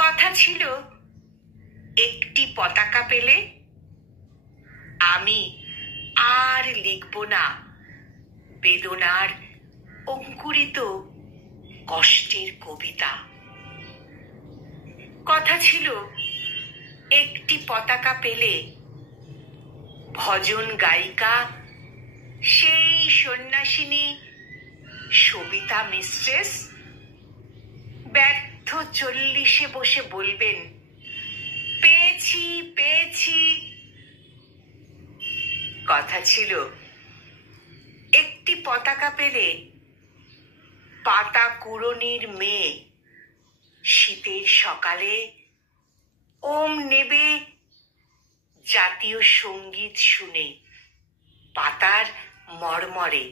কথা ছিল একটি পতাকা পেলে আমি আর লিখব না বেদনার অঙ্কুরিত কষ্টের কবিতা। কথা ছিল একটি পতাকা পেলে ভজন গায়িকা সেই সন্ন্যাসিনী সবিতা মিস্ট্রেস ব্যর্থ 40-এ বসে বলবেন, পেয়েছি পেয়েছি। কথা ছিল একটি পতাকা পেলে পাতা কুড়নির মেয়ে শীতের সকালে ওম নেবে জাতীয় সঙ্গীত শুনে পাতার মরমরে।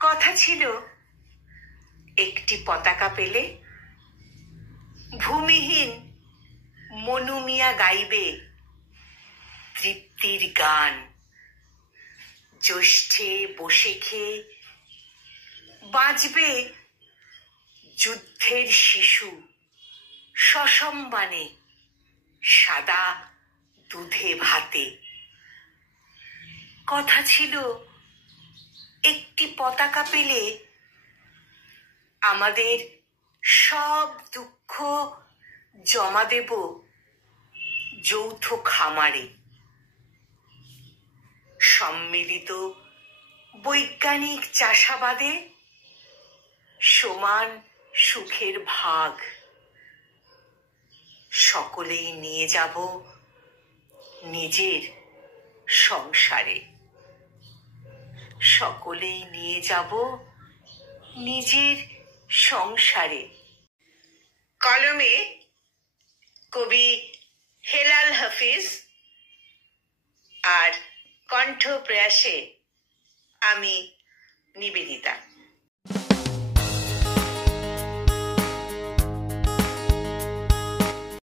কথা ছিল একটি পতাকা পেলে ভূমিহীন মনুমিয়া গাইবে তৃপ্তির গান। জ্যৈষ্ঠে বসে খেয়ে বাঁচবে যুদ্ধের শিশু সসম্মানে সাদা দুধে ভাতে। কথা ছিল একটি পতাকা পেলে আমাদের সব দুঃখ জমা দেব যৌথ খামারে। সম্মিলিত বৈজ্ঞানিক চাষাবাদে সমান সুখের ভাগ। সকলেই নিয়ে যাব নিজের সংসারে। সকলেই নিয়ে যাব নিজের সংসারে। কলমে কবি হেলাল হাফিজ আর কণ্ঠ প্রয়াসে আমি নিবেদিতা।